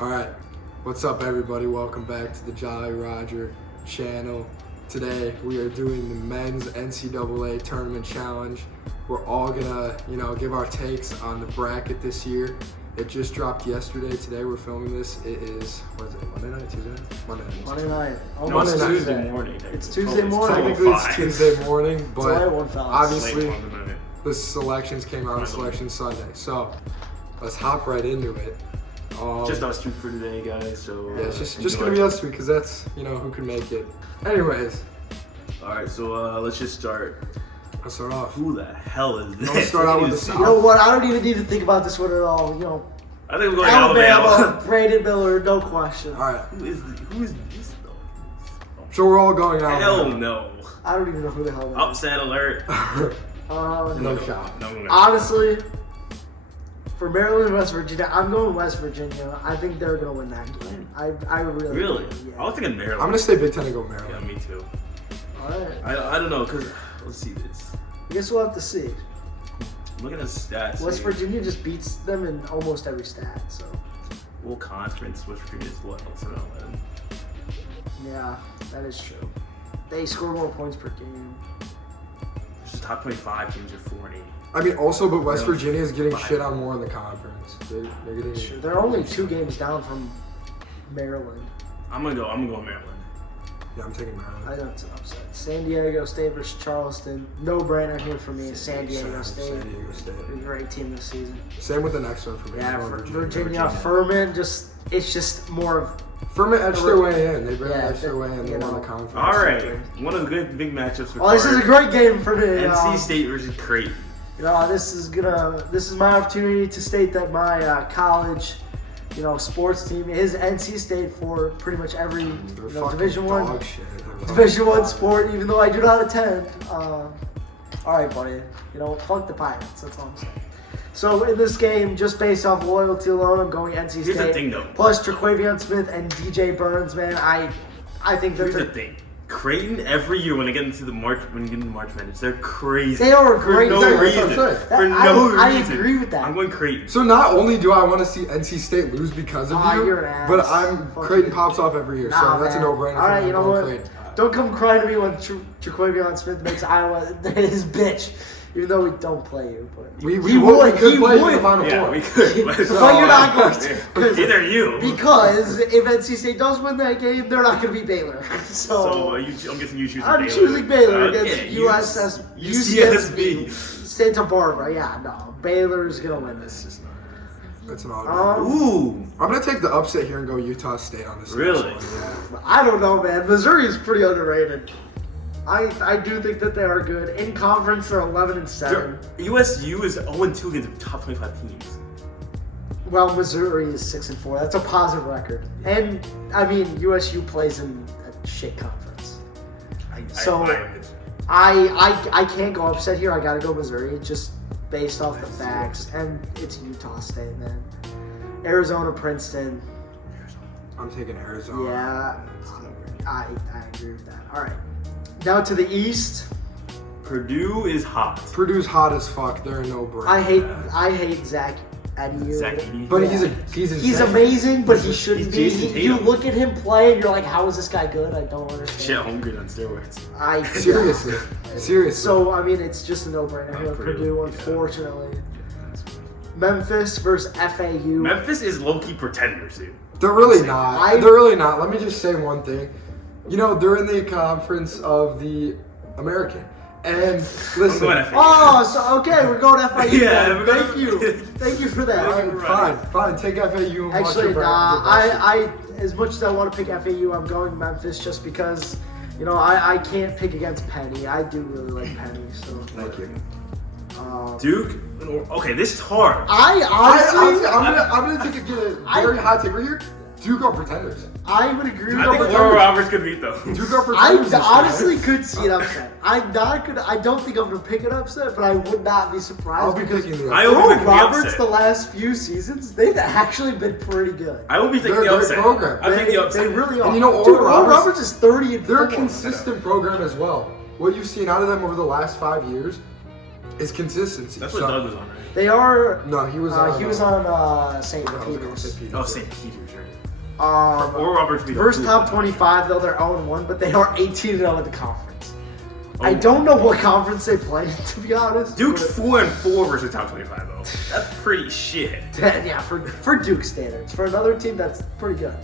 Alright, what's up everybody? Welcome back to the Jolly Roger channel. Today we are doing the men's NCAA tournament challenge. We're all gonna, give our takes on the bracket this year. It just dropped yesterday. Today we're filming this. It is, Monday night, Tuesday night? Monday night. No, it's Tuesday morning. It's Tuesday morning. Technically it's Tuesday morning, but it's obviously the selections came out on Selection Sunday. So let's hop right into it. Just us two for today, guys. So yeah, it's just gonna be us two because that's who can make it. Anyways, all right. So let's just start. Let's start off. Who the hell is this? Let's start out with the South. You know what? I don't even need to think about this one at all. I think we're going Alabama. Brandon Miller, no question. All right. Who is this though? So we're all going Alabama. Hell no. I don't even know who the hell that is. Upset alert. No shot. No. Honestly, for Maryland and West Virginia, I'm going West Virginia. I think they're gonna win that game. I really. Yeah. Yeah. I was thinking Maryland. I'm gonna stay Big Ten and go Maryland. Yeah, me too. All right. I don't know because let's see this. I guess we'll have to see. Look at the stats. West here. Virginia just beats them in almost every stat. So. Well, conference West Virginia is what 7-11. Yeah, that is true. They score more points per game. Just top 25 teams are 4-8. I mean, also, but West Really? Virginia is getting 5. shit on more in the conference. They're getting. Sure. They're only 2 games down from Maryland. I'm gonna go Maryland. Yeah, I'm taking Maryland. I know it's an upset. San Diego State versus Charleston. No brainer here for me. San Diego State. San Diego State. A great team this season. Same with the next one for me. Yeah, I'm for going Virginia. Furman, it's just more of. Furman edged their way in. They really Yeah, edged their way in. They you won know. the conference. All right, one of the good big matchups for Oh, this is a great game for me. NC State versus Creighton. This is my opportunity to state that my college, sports team is NC State for pretty much every Division One. Division One sport, even though I do not attend. All right, buddy. Fuck the Pirates. That's all I'm saying. So in this game, just based off loyalty alone, I'm going NC State. Here's the thing, though. Plus Traquavion Smith and DJ Burns, man. I think Here's the thing. Creighton every year when they get into March Madness, they're crazy. They are great. For no reason. I agree with that. I'm going Creighton. So not only do I want to see NC State lose because of you, you're an ass. but Creighton pops off every year, so that's a no-brainer. All right, you know what? Creighton. Don't come crying to me when Traquavion Smith makes Iowa his bitch. Even though we don't play you, but We could play you in the Final Yeah, Four. we could. But you're not going to. Either you. Because if NC State does win that game, they're not going to beat Baylor. So I'm guessing you choose Baylor. I'm choosing Baylor against UCSB. Santa Barbara. Yeah, no. Baylor's going to win this. That's an odd one. Ooh. I'm going to take the upset here and go Utah State on this. Really? Next one. Yeah. I don't know, man. Missouri is pretty underrated. I do think that they are good. In conference, they're 11-7. USU is 0-2 against the top 25 teams. Well, Missouri is 6-4. That's a positive record. And I mean, USU plays in a shit conference. I can't go upset here. I gotta go Missouri, just based off the facts. And it's Utah State, man. Arizona, Princeton. I'm taking Arizona. Yeah, I agree with that. All right. Now to the East. Purdue is hot. Purdue's hot as fuck. They're a no-brainer. I hate Zach Edey. Zach Edey. But Yeah. he's He's amazing, but he shouldn't be. Jason You Tatum. look at him play, and you're like, "How is this guy good?" I don't understand. Shit, Holmgren on steroids. Seriously. So I mean, it's just a no-brainer here with Purdue, yeah. unfortunately. Memphis versus FAU. Memphis is low-key pretenders, dude. They're really not. They're really not. Let me just say one thing. They're in the conference of the American. And listen. Okay, we're going FAU. Yeah, then. we're going- Thank you for that. Fine. Take FAU and Actually, watch your I as much as I want to pick FAU, I'm going Memphis just because, I can't pick against Penny. I do really like Penny, so. Thank you. Duke? Okay, this is hard. I honestly, I'm gonna get a very hot take right here. Duke are pretenders. I would agree with I think Oral Roberts could beat them. Duke are I pretenders. honestly could see an upset. I'm not gonna. I don't think I'm gonna pick an upset, but I would not be surprised. I'll be picking the I upset. will be Oral picking the Roberts upset. the last few seasons, they've actually been pretty good. I will be taking They're the a great upset. program. I'm taking the upset. They really are. And Oral Dude, Roberts is 30 and They're a 4. consistent program as well. What you've seen out of them over the last 5 years, It's consistency. That's what Doug was on, right? They are. No, he was on. St. Peter's. Oh, St. Peter's, right? Or Roberts beat First top 25, though they're 0-1, but they are 18-0 in the conference. Oh. I don't know what conference they play, to be honest. Duke's 4-4 versus top 25, though. That's pretty shit. Yeah, for Duke standards. For another team, that's pretty good.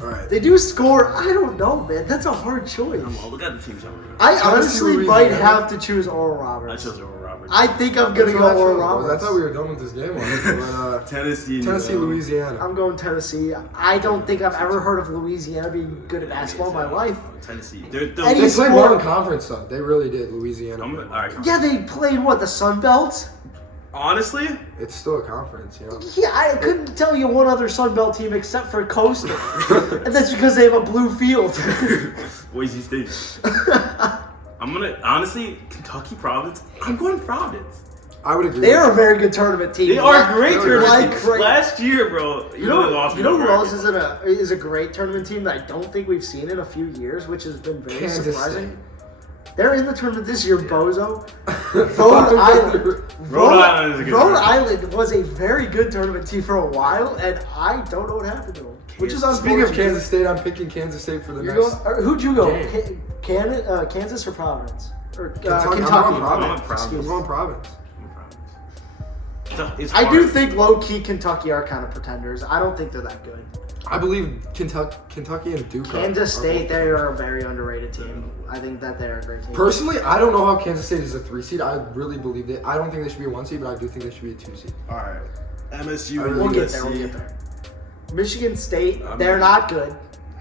All right. They do score. I don't know, man. That's a hard choice. Well, look at the teams over here. I honestly Louisiana. might have to choose Oral I Roberts. chose Oral Roberts. I think I'm going to go Oral Roberts. I thought we were done with this game. But, Tennessee, Louisiana. I'm going Tennessee. I don't think I've ever heard of Louisiana being good at basketball in my life. Tennessee. Any They played sport- well in conference, though. They really did, Louisiana. All right. Yeah, they played what, the Sun Belt? Honestly, It's still a conference, you know. Yeah, I couldn't tell you one other Sun Belt team except for Coastal. And that's because they have a blue field. Boise State. I'm gonna honestly Kentucky Providence. I'm going Providence. I would agree. They are a very good tournament team. They are great They're tournament like teams. great. Last year, bro. You know who else is a great tournament team that I don't think we've seen in a few years, which has been very Kansas surprising? State. They're in the tournament this year, Bozo. Rhode Island. Rhode Island is a good Rhode tournament. Island was a very good tournament team for a while, and I don't know what happened to them. Which is Speaking unfortunate. of Kansas State, I'm picking Kansas State for the You're next. going, who'd you go? game. Kansas or Providence? Or Kentucky. Kentucky. I'm going Providence. Excuse I'm me. going Providence. It's I hard. do think low-key Kentucky are kind of pretenders. I don't think they're that good. I believe Kentucky and Duke. Kansas are State, they are a very underrated team. I think that they're a great team. Personally, I don't know how Kansas State is a 3 seed. I really believe that. I don't think they should be a 1 seed, but I do think they should be a 2 seed. All right. MSU We'll and We'll get USC. there. We'll get there. Michigan State, I'm they're not good.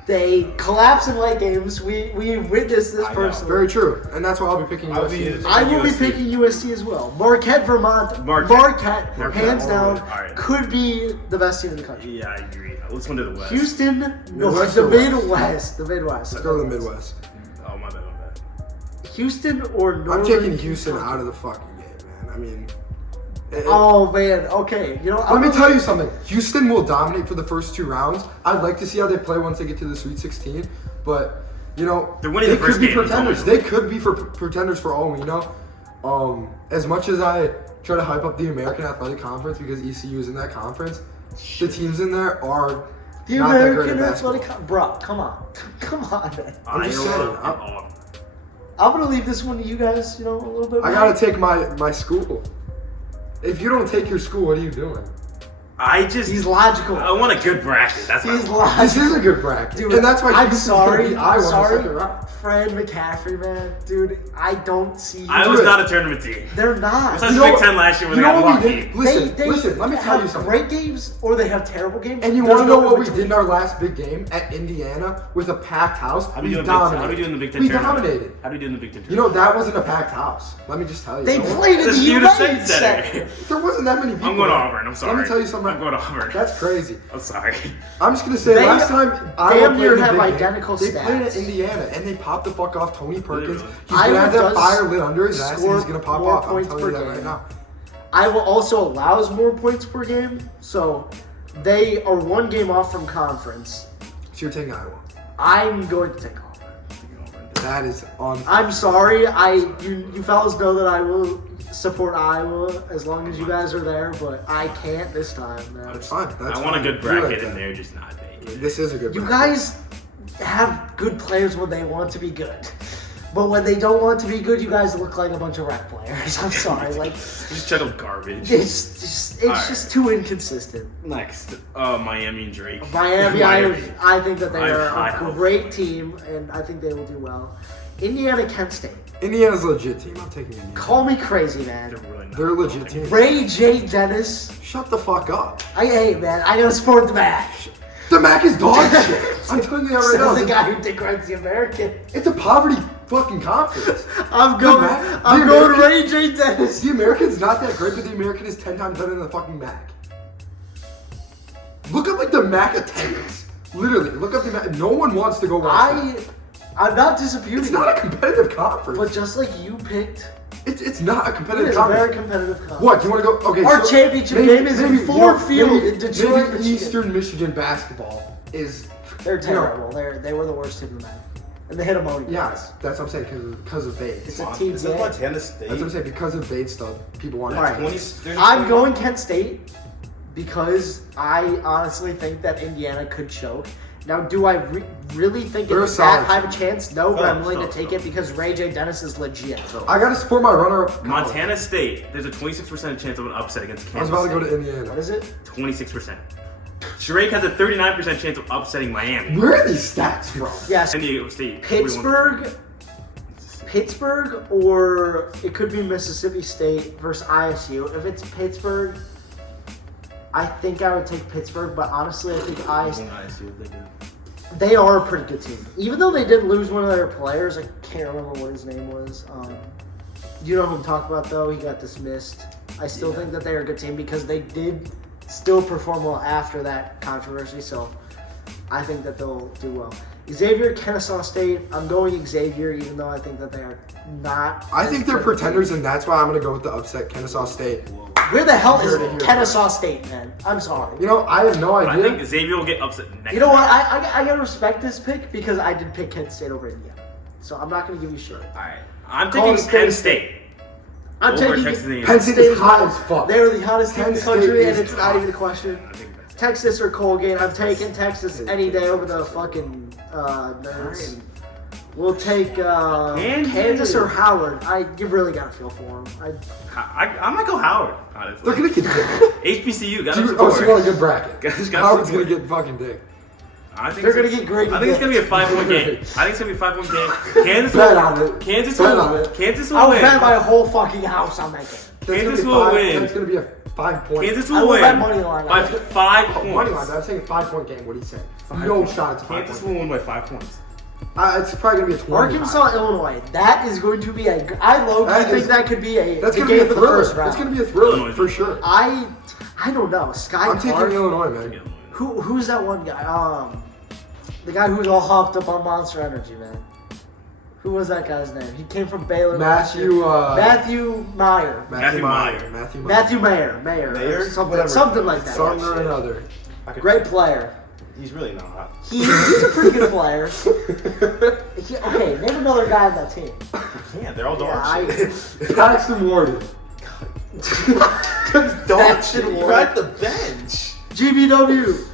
They collapse in late games. We witnessed this I know. personally. Very true, and that's why I'll be picking I'll USC. be- I will be USC. picking USC as well. Marquette, Vermont. Marquette, hands all down, the way. All right. could be the best team in the country. Yeah, I agree. Let's go to the West. Houston, Midwest the or West? Midwest. The Midwest. Let's go to the Midwest. Oh, my bad. Houston or Northern I'm taking Houston Kentucky? out of the fucking game, man. I mean, Oh man, okay. You know, let me tell you something. Houston will dominate for the first 2 rounds. I'd like to see how they play once they get to the Sweet 16, but you know, They're winning they the first could be game, it's pretenders. always- They could be for pretenders for all we know. As much as I try to hype up the American Athletic Conference because ECU is in that conference, the teams in there are the not that great American at basketball. Athletic. Bro, come on, come on, man. I'm just saying, Iowa and I'm- Auburn. I'm gonna leave this one to you guys. You know, a little bit. I gotta take my school. If you don't take your school, what are you doing? He's logical. I want a good bracket. That's He's what I want. This logical. is a good bracket, Dude, and that's why I'm Houston's gonna sorry. beat I'm Iowa in the sorry. second round. Fred McCaffrey, man, dude. I don't see. Iowa's Dude. not a tournament team. They're not. Besides You the know Big what- Ten last year when you they know got what we lucky. did? Listen, they listen. Let me tell you have something. great games or they have terrible games. And you There's want to know no what we in did in our last big game at Indiana with a packed house? How do We we do dominated. in the Big Ten We tournament? dominated. How do we do in the Big Ten You tournament? know, that wasn't a packed house. Let me just tell you. They There played in The the United United Center. Center. There wasn't that many people. I'm going to there. Auburn. I'm sorry. Let me tell you something. I'm going to Auburn. That's crazy. I'm sorry. I'm just gonna say, They last time Iowa damn near played in the have big game, identical they played at stats. Indiana and they popped the fuck off Tony Perkins. Literally. He's gonna have Iowa that does fire lit under his ass and score he's gonna pop more off. I'm points telling you per that game. right now. Iowa also allows more points per game, so they are 1 game off from conference. So you're taking Iowa. I'm going to take Auburn. That is on. I'm sorry. You fellas know that I will support Iowa as long as you guys are there, but I can't this time, man. That's fine. That's I want a fine. good You like bracket that. and they're just not making it. This is a good You bracket. guys have good players when they want to be good. But when they don't want to be good, you guys look like a bunch of rec players. I'm sorry. Like, Just check out garbage. it's Alright. just too inconsistent. Next, Miami and Drake. Miami, I think that they I have are high a hopes. great team, and I think they will do well. Indiana, Kent State. Indiana's a legit team. I'm taking Indiana. Call me crazy, man. They're really not. They're a legit team. Ray J. Dennis. Shut the fuck up. Hey, man, I gotta support the match. The MAC is dog shit. I'm telling you that right Says now. the guy who degrades the American. It's a poverty fucking conference. I'm going MAC I'm going Ray J. Dennis. The American's not that great, but the American is 10 times better than the fucking MAC. Look up like the MAC attendance. Literally, look up the MAC. No one wants to go watch that. I'm not disputing. It's not a competitive conference. But just like you picked, It's not a it competitive is a conference. very competitive conference. What, do you want to go? Okay, Our so championship game is in Ford Field in Detroit, maybe Michigan. Eastern Michigan basketball is... They're you know, terrible. They were the worst team in the MAC. And they hit ammonia. Yes, that's what I'm saying, because of Bates. It's a team Is it game. Montana State? That's what I'm saying, because of Bates stuff, people want All right. to I'm going Kent State because I honestly think that Indiana could choke. Now, do I really think They're it's solid that high of a chance? No, but I'm willing to Solid. take it because Ray J. Dennis is legit. I gotta support my runner-up. Montana State, there's a 26% chance of an upset against I was Kansas about to go State. to What Indiana. is it? 26%. Drake has a 39% chance of upsetting Miami. Where are these stats from? Yes. San Diego State. Pittsburgh, or it could be Mississippi State versus ISU. If it's Pittsburgh, I think I would take Pittsburgh, but honestly, I think ISU. They are a pretty good team. Even though they did lose one of their players, I can't remember what his name was. You know who I'm talking about, though? He got dismissed. I still think that they're a good team because they did still perform well after that controversy, so I think that they'll do well. Xavier, Kennesaw State. I'm going Xavier, even though I think that they are not. I think they're pretenders, and that's why I'm gonna go with the upset Kennesaw State. Where the hell Heard it is here Kennesaw State, man? I'm sorry. You know, I have no I idea. think Xavier will get upset next You know what? year. I gotta respect this pick because I did pick Kent State over Indiana. So I'm not gonna give you shit. Alright. I'm Call taking it Penn State. State. I'm Over taking Texas A&M. Penn State is hot as fuck. They're the hottest team in the Penn State country, is and it's not hot. even a question. I think Penn State. Texas or Colgate? I'm taking Texas any day over the fucking nerds. We'll take Kansas or Howard. You really gotta feel for them. I might go Howard, honestly. They're gonna get dick. HBCU, got to Oh, support. so you got a good bracket. Guys got Howard's support. gonna get fucking dick. I think They're gonna get great. I think it's gonna be a 5-1 game. I think it's gonna be a 5-1 game. Kansas Bet will, on it. Kansas Bet will, on it. Kansas will I will win. bet my whole fucking house on that game. That's gonna Kansas be will five- win. That's gonna be a 5 point. Kansas I will will bet win money line by on it. 5 Oh, money points. line. I'm saying 5-point game. What do you say? Five No points. shot. It's a 5 Kansas point. will win by 5 points. It's probably gonna be a 20. Arkansas, Illinois. That is going to be a. I low-key That think is- that could be a That's the gonna be game a for the thriller. first round. It's gonna be a thriller Illinois. for sure. I don't know. Sky I'm taking Clark. Illinois, man. Who's that one guy? The guy who's all hopped up on Monster Energy, man. Who was that guy's name? He came from Baylor. Matthew. Matthew Meyer. Matthew Meyer. Matthew Mayer. Mayer? Something, Whatever. something like that. Something or another. Great player. He's really not. He's a pretty good player. Okay, name another guy on that team. Yeah, they're all dog Yeah, shit. Paxton Warden. That shit You're work. at the bench. GBW.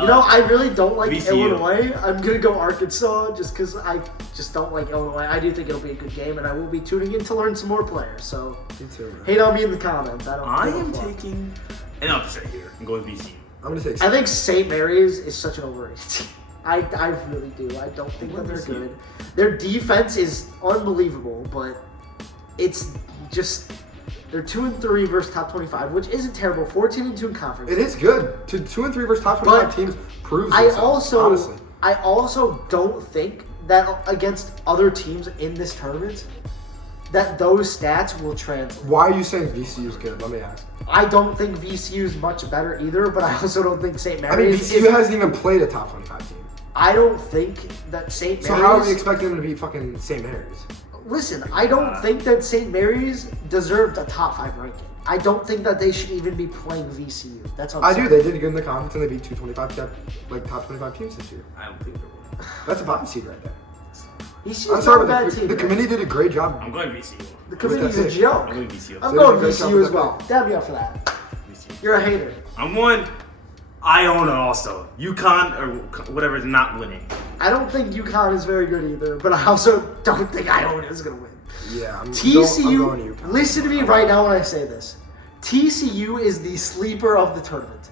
You know, I really don't like VCU. Illinois. I'm gonna go Arkansas just because I just don't like Illinois. I do think it'll be a good game, and I will be tuning in to learn some more players. So Me too, man. hate on me in the comments. I give a am fuck. taking an upset here. I'm going VCU. I'm gonna take. I think St. Mary's is such an overrated team. I really do. I don't think that they're VCU. good. Their defense is unbelievable, but it's just they're 2-3 versus top 25, which isn't terrible. 14-2 in conference. It is good. 2 and 3 versus top 25 But teams proves I themselves, honestly. also don't think that against other teams in this tournament that those stats will translate. Why are you saying VCU is good? Let me ask. I don't think VCU is much better either, but I also don't think St. I Mary's mean, VCU is. hasn't even played a top 25 team. I don't think that St. Mary's. So how are we expecting them to be fucking St. Mary's? Listen, I don't think that St. Mary's deserved a top 5 ranking. I don't think that they should even be playing VCU. That's what I'm I saying. do. They did good in the conference and they beat 225 top 25 teams this year. I don't think they're winning. That's a 5 seed right there. VCU's I'm not sorry, a bad but team. the man. committee did a great job. I'm going VCU. The committee's a With that joke. I'm going VCU. I'm So going you guys VCU with as that well. Dab me up for that. VCU. You're a hater. I'm going Iona also. UConn or whatever is not winning. I don't think UConn is very good either, but I also don't think Iona is going to win. Yeah, I'm TCU, going to UConn. listen to me right now when I say this. TCU is the sleeper of the tournament.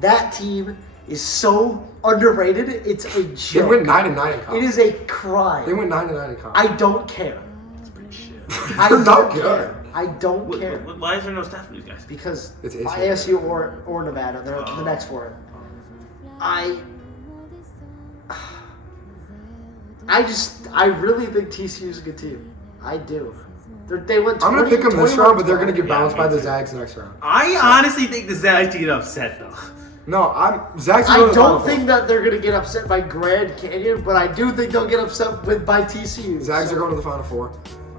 That team is so underrated, it's a They joke. went 9-9 in It conference. is a crime. They went 9-9 in conference. I don't care. That's pretty shit. I They're not don't good. care. I don't care. Why is there no staff for these guys? Because It's ASU. ISU or Nevada, they're the next for it. I really think TCU is a good team. I do. They went. I'm going to pick them this 21, round, but they're going to get Yeah, bounced me by the too. Zags next round. I honestly think the Zags get upset though. No, Zags are I going to the Final don't think Four. that they're gonna get upset by Grand Canyon, but I do think they'll get upset by TCU. Zags So, are going to the Final Four.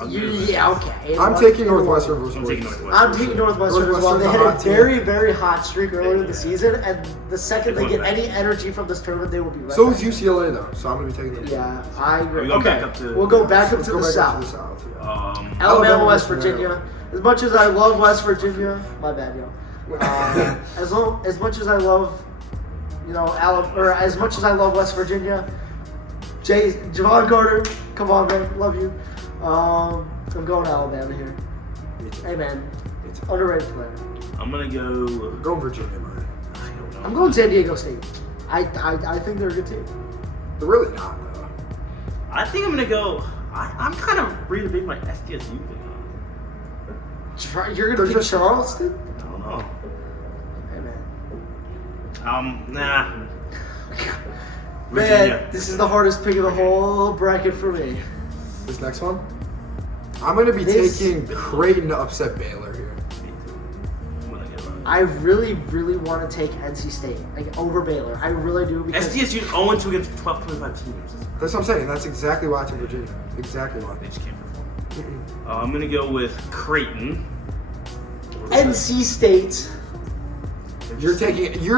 Yeah, okay. I'm taking Northwestern versus I'm taking Wake. Northwestern. I'm taking Northwestern as well. They had a Northwestern's a hot very, very hot streak earlier in the season, and the second they get any energy from this tournament, they will be right So back. is UCLA though, so I'm gonna be taking them. Yeah, I agree. We go Okay, back up to- we'll go back up Let's to go the back south. up to the south. Yeah. Alabama, Alabama West versus Virginia. As much as I love West Virginia, my bad, yo. As much as I love, as much as I love West Virginia, Javon Carter, come on, man, love you. I'm going to Alabama here. Me too. Hey, man, Me too. underrated player. I'm gonna go. Go Virginia, man. I don't know. I'm going San Diego State. I think they're a good team. They're really not though. I think I'm gonna go. I'm kind of really big my SDSU thing. You're They're gonna pick just- Charleston? I don't know. Hey, man. Nah. Man, this is the hardest pick of the whole bracket for me. This next one, I'm gonna be taking Creighton to upset Baylor here. I'm gonna get one. I really, really want to take NC State over Baylor. I really do because SDSU 0-2 against 12-25 teams. That's what I'm saying. That's exactly why I took Virginia. Exactly why. They just can't perform. I'm gonna go with Creighton. NC State. You're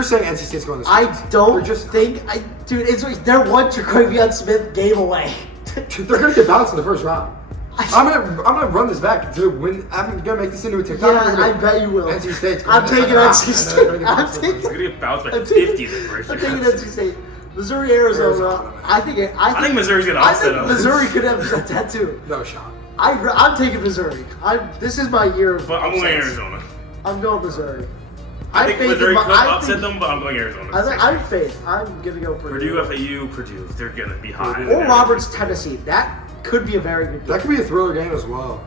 saying NC State's going to I don't They're just think dude. They're one Jaquavion Smith game away. they're gonna get bounced in the first round. I'm gonna run this back to win. I'm gonna make this into a TikTok. Yeah, I bet you will. NC State's I'm going taking to NC State. I'm They're taking. gonna get bounced by I'm 50 taking- in the first I'm round. taking NC State. Missouri, Arizona. Arizona, man. I think Missouri's gonna I upset think them. Missouri could have that too. No shot. I'm taking Missouri. This is my year. Of But I'm going upsets. Arizona. I'm going Missouri. I think Missouri could I upset them, but I'm going Arizona. I'm faith. I'm gonna go Purdue, FAU, Purdue. They're gonna be high. Or Roberts, Tennessee. That could be a very good game. That could be a thriller game as well.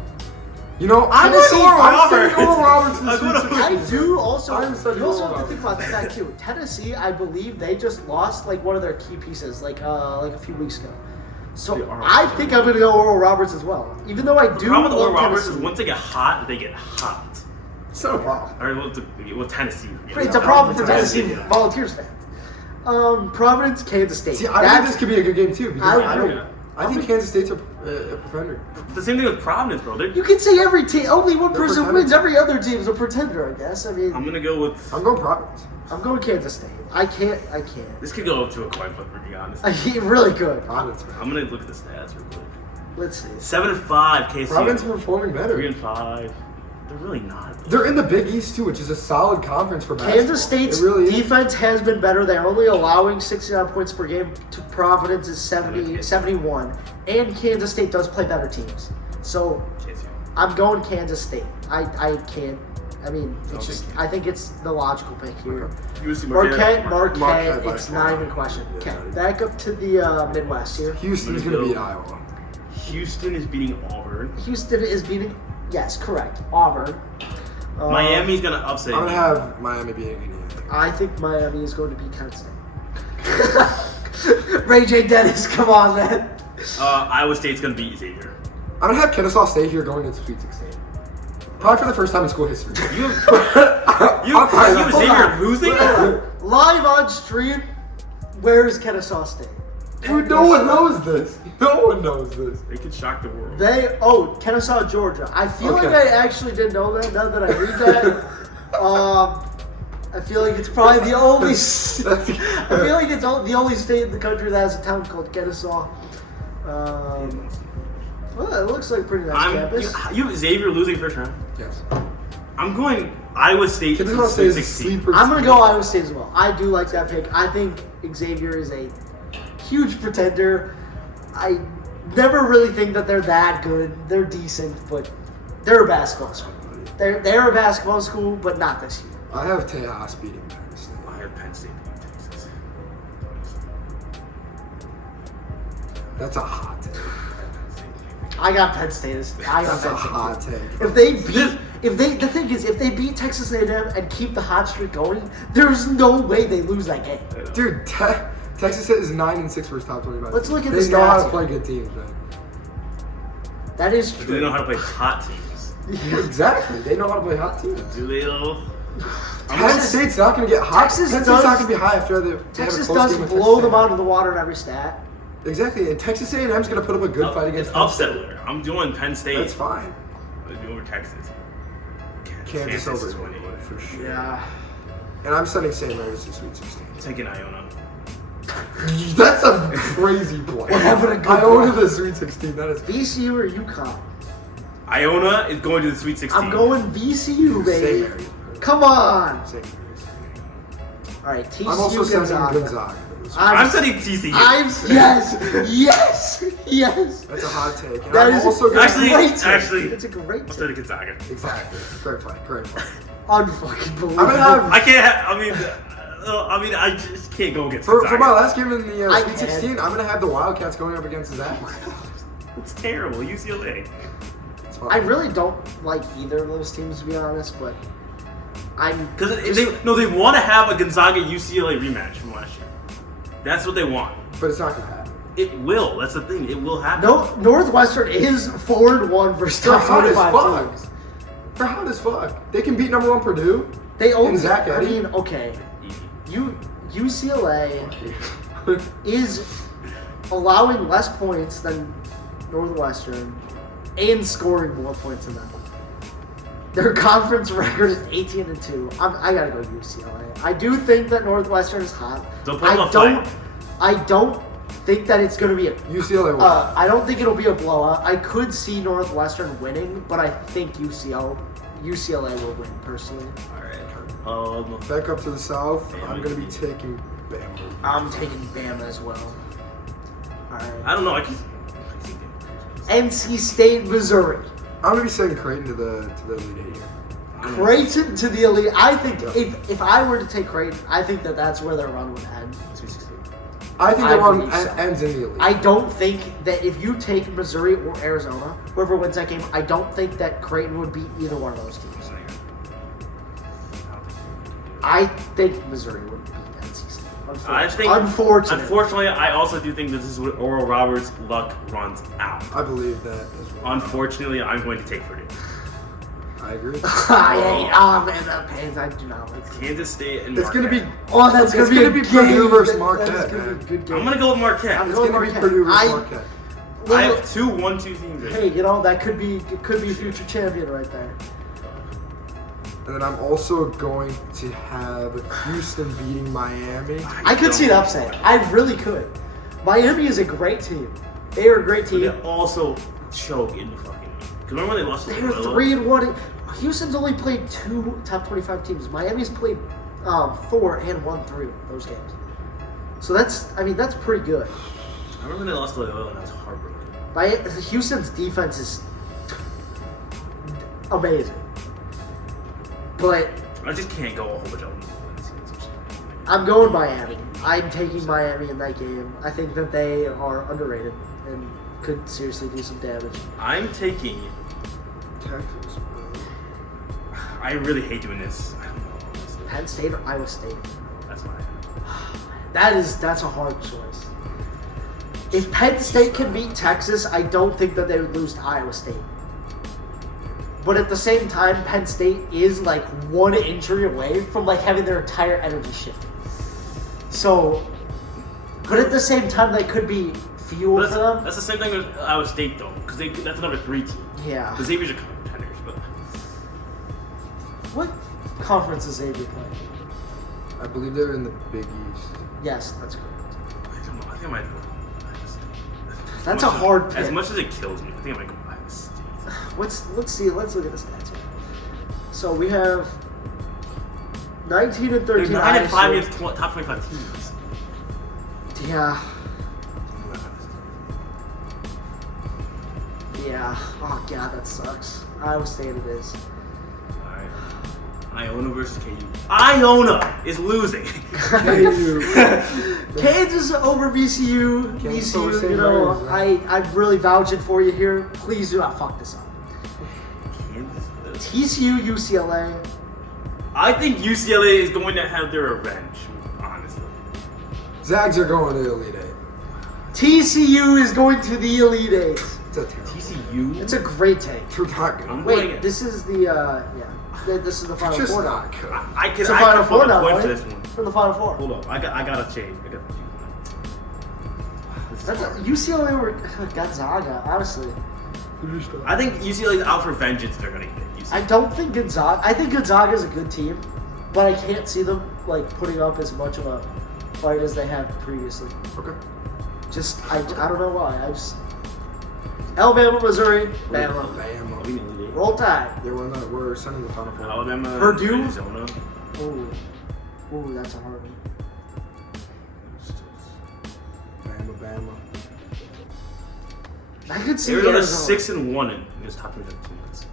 You know, I'm Tennessee- saying Roberts. Oral Roberts in the I'm Sweet gonna- 16. I do also. I'm such You also a have to Roberts. think about the fact too. Tennessee, I believe they just lost one of their key pieces like a few weeks ago. So They are. I think I'm gonna go Oral Roberts as well. Even though I The do problem with love Oral Roberts is Tennessee. once they get hot, they get hot. It's no problem. Or well, Tennessee. It's a problem for Tennessee Volunteers fans. Providence, Kansas State. See, I think this could be a good game too. Because I agree. I think Kansas State's a pretender. The same thing with Providence, bro. You can say every team, only one They're person pretending. wins. Every other team is a pretender, I guess. I mean, I'm gonna go with. I'm going Providence. I'm going Kansas State. I can't. This could go up to a coin flip, to be honest. He really could. Providence, man. I'm gonna look at the stats real quick. Let's see. 7-5 KC. Providence are performing better. 3-5. They're really not. They're in the Big East too, which is a solid conference for basketball. Kansas State's It really is. defense has been better. They're only allowing 69 points per game to Providence's 71. And Kansas State does play better teams. So KC. I'm going Kansas State. I can't. I mean, it's I'll just. take I think it's the logical pick here. USC Marquette. Marquette by It's far. not even a question. Yeah, Okay, not even. back up to the Midwest here. Houston's gonna beat Iowa. Houston is beating Auburn. Houston is beating. Yes, correct. Auburn. Miami's gonna upset. I'm gonna you. have Miami beating Indiana. I think Miami is going to beat Kent State. Ray J. Dennis, come on, man. Iowa State's gonna beat Xavier. I'm gonna have Kennesaw State here going into Sweet 16. Probably for the first time in school history. You I'll try that. Xavier losing? Live on stream, where is Kennesaw State? Dude, no one knows this. No one knows this. They could shock the world. Kennesaw, Georgia. I feel like Okay. I actually didn't know that. Now that I read that, I feel like it's probably the only. I feel like it's the only state in the country that has a town called Kennesaw. Well, it looks like a pretty nice campus. You have Xavier losing first round. Yes. I'm going Iowa State to Kennesaw State is a 16. sleeper. I'm gonna go Iowa State as well. I do like that pick. I think Xavier is a huge pretender. I never really think that they're that good. They're decent, but they're a basketball school. They're a basketball school, but not this year. I have Tejas beating Penn State. I have Penn State beating Texas. That's a hot take. I got Penn State. I got That's a Penn State. hot take. The thing is, if they beat Texas A&M and keep the hot streak going, there's no way they lose that game. Dude, Texas is 9-6 for his top 25. Let's look at they the know how stats to play good teams, man. That is Do they true. know how to play hot teams? Exactly. They know how to play hot teams. Do they though? Penn State's not going to get hot. Texas Penn does- State's not going to be high after they have a Texas close does game with blow Texas them A&M. out of the water in every stat. Exactly, and Texas A&M's going to put up a good fight against It's upset winner. I'm doing Penn State. That's fine. I'm doing over Texas. Kansas over is winning. for sure. Yeah. And I'm sending St. Mary's to Sweet 16. Taking Iona. That's a crazy play. What happened to good Iona play? to the Sweet 16. That is VCU or UConn? Iona is going to the Sweet 16. I'm going VCU, St. baby. Mary's. Come on. St. Mary's. All right, TCU. I'm also sending Gonzaga. Gonzaga. I'm sending TCU. Yes. That's a hot take. And That I'm is also gonna Actually, It's a great I'm take. sending Gonzaga. Exactly. Great play. Unfucking believable. I'm gonna have I can't. I just can't go against for Gonzaga. my last game in the I Sweet can. 16. I'm gonna have the Wildcats going up against Zach. It's terrible. UCLA. It's fine. I really don't like either of those teams, to be honest, but I'm Because they want to have a Gonzaga UCLA rematch from last year. That's what they want. But it's not gonna happen. It will. That's the thing. It will happen. No, Northwestern is 4-1 versus They're top hot as 25 fuck. teams. They're hot as fuck. They can beat number 1 Purdue. They own And Zach I Edey. mean, okay, UCLA is allowing less points than Northwestern and scoring more points than them. Their conference record is 18-2. I gotta go UCLA. I do think that Northwestern is hot. Don't put them a fight. I don't think that it's gonna be a. UCLA will. I don't think it'll be a blowout. I could see Northwestern winning, but I think UCLA will win personally. All right. Back up to the south. Bama. I'm gonna be taking Bama. I'm taking Bama as well. All right. I don't know. I just. NC State, Missouri. I'm gonna be sending Creighton to the Elite Eight here. Creighton to the elite. I think if I were to take Creighton, I think that's where their run would end. I think I their run believe so. ends in the Elite. I don't think that if you take Missouri or Arizona, whoever wins that game, I don't think that Creighton would beat either one of those teams. I think Missouri would beat NC State. Unfortunately, I also do think this is what Oral Roberts' luck runs out. I believe that as well. Unfortunately, I'm going to take Purdue. I agree. Man, that pains. I do not like Kansas State and It's gonna be. Marquette. that's It's gonna gonna be be a Purdue game. versus That Marquette, is gonna man. be a good game. I'm going to go with Marquette. I'm It's going gonna be Marquette. Purdue versus I- Marquette. I have 2 1-2 teams. Hey, that could be a future champion right there. And then I'm also going to have Houston beating Miami. I could see an upset. I really could. Miami is a great team. They are a great They team. also choke in the fucking. Because remember when they lost to They're Loyola? 3-1. Houston's only played 2 top 25 teams. Miami's played 4 and won 3 of those games. So that's pretty good. I remember when they lost to Loyola and I was heartbroken. Houston's defense is amazing. But I just can't go a whole bunch of them. I'm going Miami. I'm taking Miami in that game. I think that they are underrated and could seriously do some damage. I'm taking. Texas. I really hate doing this. I don't know. Honestly. Penn State or Iowa State? That's mine. That's a hard choice. If Penn State can beat Texas, I don't think that they would lose to Iowa State. But at the same time, Penn State is like 1 injury away from like having their entire energy shifted. So, but at the same time, that could be fuel But for them. that's the same thing with Iowa State though, because that's a number 3 team. Yeah. The Xavier's are contenders, but What conference is Xavier playing? I believe they're in the Big East. Yes, that's correct. I don't know. I think I might go Iowa State. That's a hard pick. As much as it kills me, I think I might go Iowa State. Let's see. Let's look at the stats here. So we have 19 and 13. They're 9 and 5 ISU. against top 25 teams. Yeah. Yeah. Oh god, that sucks. Iowa State it is. Alright. Iona versus KU. Iona is losing. Kansas over VCU. Kansas over VCU, St. you know, Mary's, I'm really vouching for you here. Please do not fuck this up. TCU, UCLA. I think UCLA is going to have their revenge, honestly. Zags are going to the Elite Eight. TCU is going to the Elite Eight. It's a terrible. TCU? It's a great take. They're not good. I'm going Wait, it. this is this is the Final It's just Four now. not good. I could It's the Final Four flip a now, coin right? for this one. For the Final Four. Hold up, I gotta change. This UCLA or Gonzaga, honestly. I think UCLA's out for vengeance. They're gonna get UCLA. I don't think Gonzaga. I think Gonzaga is a good team, but I can't see them like putting up as much of a fight as they have previously. Okay. I don't know why. Alabama, Missouri, Bama. Bama. Roll Tide. Yeah, we're sending the Final Four. Alabama, Purdue? Arizona. Ooh, that's a hard one. Bama. I could see Arizona's Arizona. 6-1 in his top 15 minutes.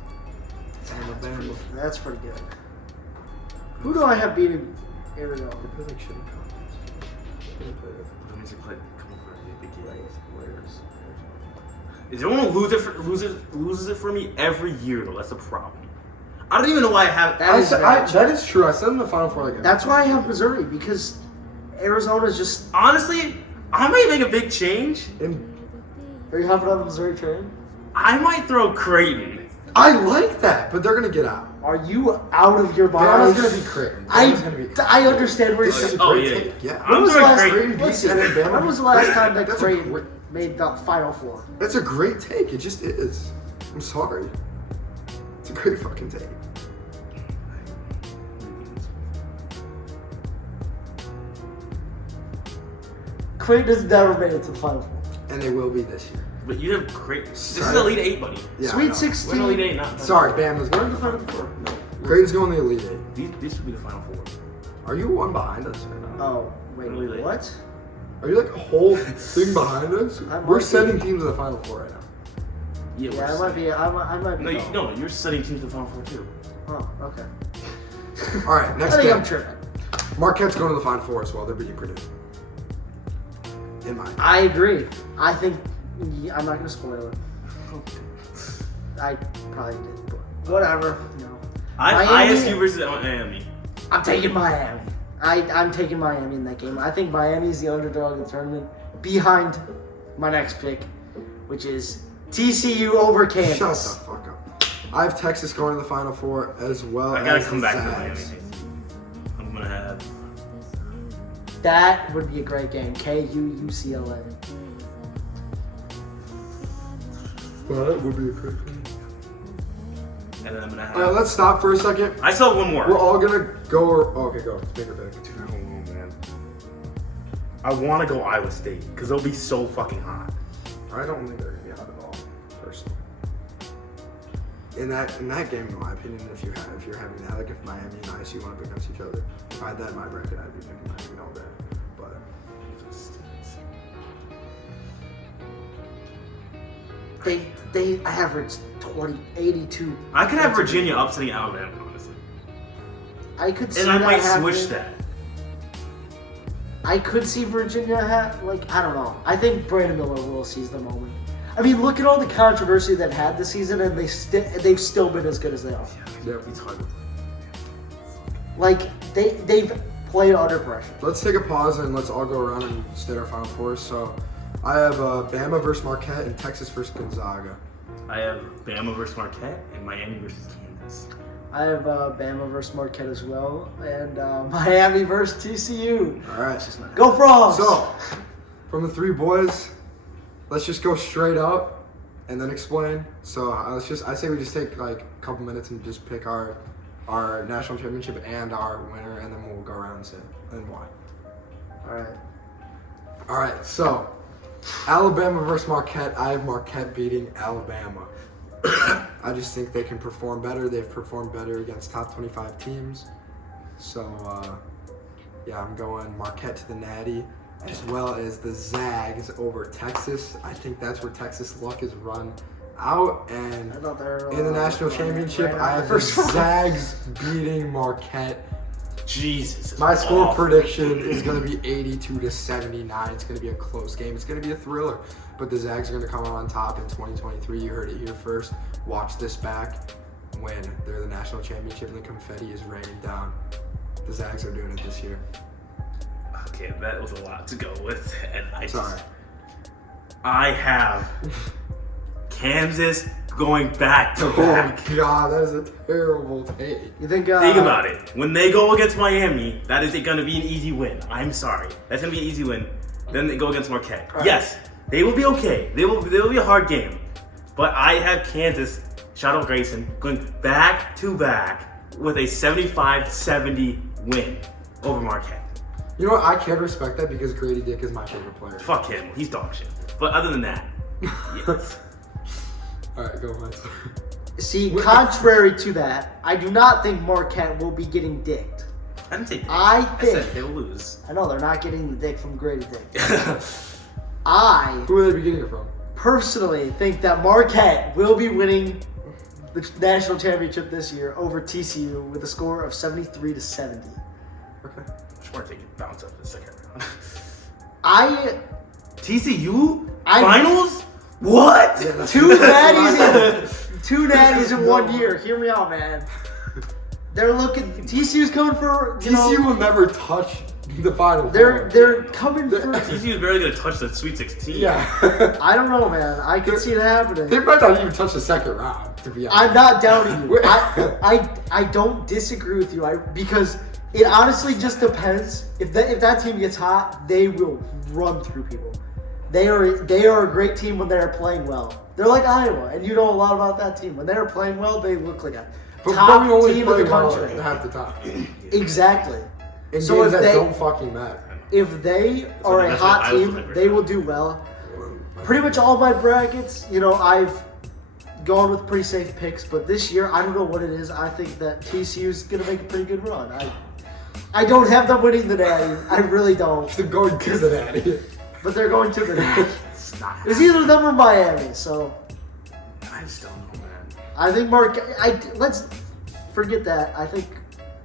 Bama. That's pretty good. Who do I have beating Arizona? They play like shitty conference. What means they play come for a big game? Is everyone loses it for me every year though? That's the problem. I don't even know why I have. That is true. I sent them the Final Four again. That's why I have Missouri, because Arizona's just. Honestly, I might make a big change. Are you hopping on the Missouri train? I might throw Creighton. I like that, but they're gonna get out. Are you out of your mind? Bama's gonna be Creighton. I understand where you're This is saying. a Oh, great yeah. take. Yeah. When I'm was the throwing last? Creighton. Let's see. And then Bama When was the last time that That's a Creighton great- made the Final Four? That's a great take. It just is. I'm sorry. It's a great fucking take. Creighton has never made it to the Final Four. And they will be this year. But you have Creighton. This is Sorry. Elite 8, buddy. Yeah, I Sweet know. 16. We're in Elite 8, not Sorry, Bama's going to the Final Four. No. Creighton's going to the Elite Eight. This would be the Final Four. Are you one behind us right now? Oh, wait, Really late. what? Are you like a whole thing behind us? I might We're be. sending teams to the Final Four right now. Yeah, Yeah, I might be. I might be. No, you're setting teams to the Final Four too. Oh, okay. All right, next I think game. I'm tripping. Marquette's going to the Final Four as well. They're beating Purdue. In my I agree. I think I'm not gonna spoil it. I probably did, but whatever. You know, ISU versus Miami. I'm taking Miami. I'm taking Miami in that game. I think Miami's the underdog in the tournament, behind my next pick, which is TCU over Kansas. Shut the fuck up. I have Texas going to the Final Four as well. I gotta as come the back to Miami. Zags. I'm gonna have. That would be a great game. KU UCLA. Well, that would be a great game. And then I'm gonna have. All right, let's stop for a second. I still have one more. We're all gonna go. Okay, go. Take your pick. Dude, I don't know, man. I want to go Iowa State because they'll be so fucking hot. I don't think they're gonna be hot at all, personally. In that game, in my opinion, if you're having that, like if Miami and ISU want to pick against each other, if I had that in my bracket, I'd be picking Miami all day. But They averaged 82. I could have Virginia upsetting Alabama, honestly, I could see and I that might happening. switch that. I could see Virginia I don't know. I think Brandon Miller will seize the moment. I mean, look at all the controversy that had this season, and they've still been as good as they are. yeah. It's hard. Like they've played under pressure. Let's take a pause and let's all go around and state our Final Fours. So, I have Bama versus Marquette and Texas versus Gonzaga. I have Bama versus Marquette and Miami versus Kansas. I have Bama versus Marquette as well, and Miami versus TCU. All right. Go Frogs! So, from the three boys, let's just go straight up and then explain. So I say we just take like a couple minutes and just pick our national championship and our winner, and then we'll go around and say and why. All right. So Alabama versus Marquette. I have Marquette beating Alabama. I just think they can perform better. They've performed better against top 25 teams. So yeah, I'm going Marquette to the Natty, as well as the Zags over Texas. I think that's where Texas luck is run out. And I thought they were, in the national championship, right I out have the the first round. Zags beating Marquette. Jesus. My score awful. prediction is going to be 82-79. It's going to be a close game. It's going to be a thriller. But the Zags are going to come out on top in 2023. You heard it here first. Watch this back when they're the national championship and the confetti is raining down. The Zags are doing it this year. Okay, that was a lot to go with, and Sorry. I have Kansas going back to Oh, back. God, that is a terrible take. You think? Think about it. When they go against Miami, that is going to be an easy win. I'm sorry. That's going to be an easy win. Then they go against Marquette. Right. Yes, They will be okay. They will be a hard game. But I have Kansas, shout out Grayson, going back to back with a 75-70 win over Marquette. You know what? I can respect that because Grady Dick is my favorite player. Fuck him. He's dog shit. But other than that, yes. All right, go ahead. See, contrary to that, I do not think Marquette will be getting dicked. I didn't say dick. I think said they will lose. I know they're not getting the dick from Grady Dick. Who I are they getting it from? personally think that Marquette will be winning the national championship this year over TCU with a score of 73-70. Okay. Schwartz can bounce up the second round. TCU finals? What? Two natties in 1 year. Hear me out, man. They're looking. TCU's coming for. TCU will never touch the final. They're coming for. TCU is barely gonna touch the Sweet 16. Yeah. I don't know, man. I can see it happening. They might not even touch the second round. To be honest. I'm not doubting you. I don't disagree with you. Because it honestly just depends. If that team gets hot, they will run through people. They are a great team when they are playing well. They're like Iowa, and you know a lot about that team. When they are playing well, they look like a top team in the country. Half the time. Exactly. And so if that they don't fucking matter. If they are a hot team, they will do well. Pretty much all my brackets, I've gone with pretty safe picks, but this year I don't know what it is. I think that TCU is gonna make a pretty good run. I don't have them winning the Natty. I really don't. They're going to the Natty. But they're going to the Natty. It's either them or Miami. So I just don't know, man. I think let's forget that. I think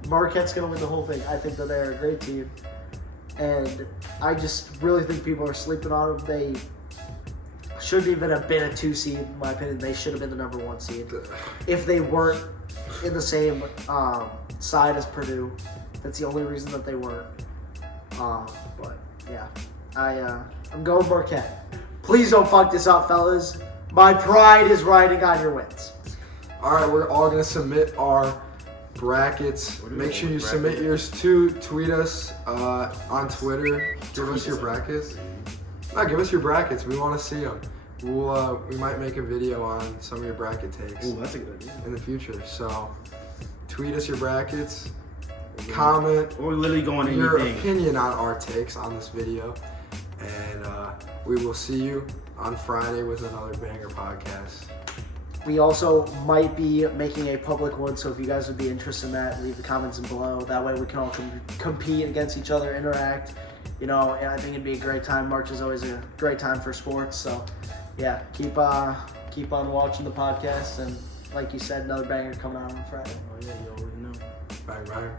Marquette's gonna win the whole thing. I think that they're a great team, and I just really think people are sleeping on them. They shouldn't even have been a 2 seed, in my opinion. They should have been the number 1 seed if they weren't in the same side as Purdue. That's the only reason that they weren't. But yeah, I'm going Marquette. Please don't fuck this up, fellas. My pride is riding on your wins. All right, we're all gonna submit our brackets. Make sure you submit yours too. Tweet us on Twitter. Give us your brackets. No, give us your brackets. We want to see them. We might make a video on some of your bracket takes. Ooh, that's a good idea. In the future. So tweet us your brackets. Comment. Or literally go on your anything. opinion on our takes on this video, and we will see you on Friday with another banger podcast. We also might be making a public one, so if you guys would be interested in that, leave the comments below. That way we can all compete against each other, interact. And I think it'd be a great time. March is always a great time for sports. So, yeah, keep on watching the podcast. And like you said, another banger coming out on Friday. Oh, yeah, you already know. Bye.